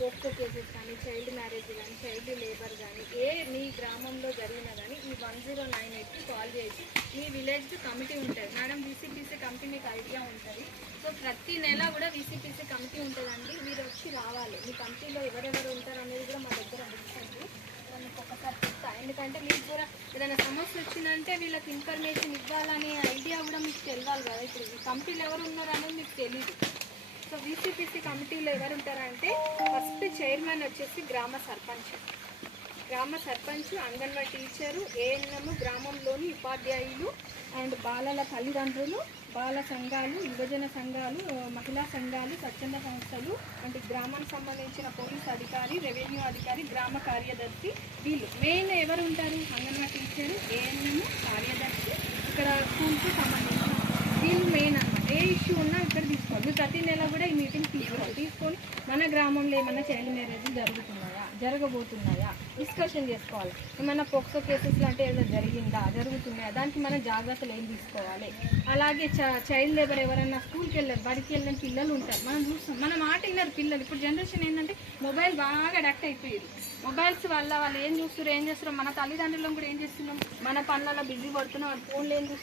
POCSO cases కానీ, child marriage కానీ, child labour కానీ, మీ గ్రామంలో జరిగినా కానీ ఈ 1098కి కాల్ చేసి మీ విలేజ్కి కమిటీ ఉంటుంది మేడం. వీసీపీసీ కమిటీ మీకు ఐడియా ఉంటుంది. సో ప్రతి నెల కూడా వీసీపీసీ కమిటీ ఉంటుందండి. మీరు వచ్చి రావాలి. మీ కమిటీలో ఎవరెవరు ఉంటారు అనేది కూడా మా దగ్గర ఉంటుంది. మీకు ఒకసారి చెప్తా. ఎందుకంటే మీకు కూడా ఏదైనా సమస్య వచ్చిందంటే వీళ్ళకి ఇన్ఫర్మేషన్ ఇవ్వాలనే ఐడియా కూడా మీకు తెలియాలి కదా. ఇప్పుడు ఈ కమిటీలో ఎవరు ఉన్నారు అనేది మీకు తెలియదు. సో వీసీపీసీ కమిటీలో ఎవరు ఉంటారంటే ఫస్ట్ చైర్మన్ వచ్చేసి గ్రామ సర్పంచ్, అంగన్వాడీ టీచరు, ఏఎన్ఎం, గ్రామంలోని ఉపాధ్యాయులు అండ్ బాలల తల్లిదండ్రులు, బాల సంఘాలు, యువజన సంఘాలు, మహిళా సంఘాలు, స్వచ్ఛంద సంస్థలు, అంటే గ్రామానికి సంబంధించిన పోలీస్ అధికారి, రెవెన్యూ అధికారి, గ్రామ కార్యదర్శి. వీళ్ళు మెయిన్ ఎవరు ఉంటారు? అంగన్వాడీ టీచరు, ఏఎన్ఎం, కార్యదర్శి, ఇక్కడ స్కూల్కి సంబంధించిన వీళ్ళు మెయిన్ అన్నమాట. ఏ ఇష్యూ ఉన్నా ఇక్కడ తీసుకోవాలి. మీరు ప్రతి నెల కూడా ఈ మీటింగ్ తీసుకొని మన గ్రామంలో ఏమన్నా చైల్డ్ మ్యారేజ్ జరగబోతున్నాయా డిస్కషన్ చేసుకోవాలి. ఏమన్నా పోక్సో కేసెస్ అంటే ఏదో జరుగుతున్నాయా, దానికి మనం జాగ్రత్తలు ఏం తీసుకోవాలి. అలాగే చైల్డ్ లేబర్ ఎవరైనా స్కూల్కి వెళ్ళారు, బడికి వెళ్ళని పిల్లలు ఉంటారు, మనం చూస్తాం. మన మాట విన్నారు పిల్లలు. ఇప్పుడు జనరేషన్ ఏంటంటే మొబైల్ బాగా అడాక్ట్ అయిపోయారు. మొబైల్స్ వల్ల వాళ్ళు ఏం చేస్తారో మన తల్లిదండ్రులను కూడా ఏం చేస్తున్నాం, మన పనులలో బిజీ పడుతున్నాం. వాళ్ళు ఫోన్లు ఏం చూస్తున్నారు,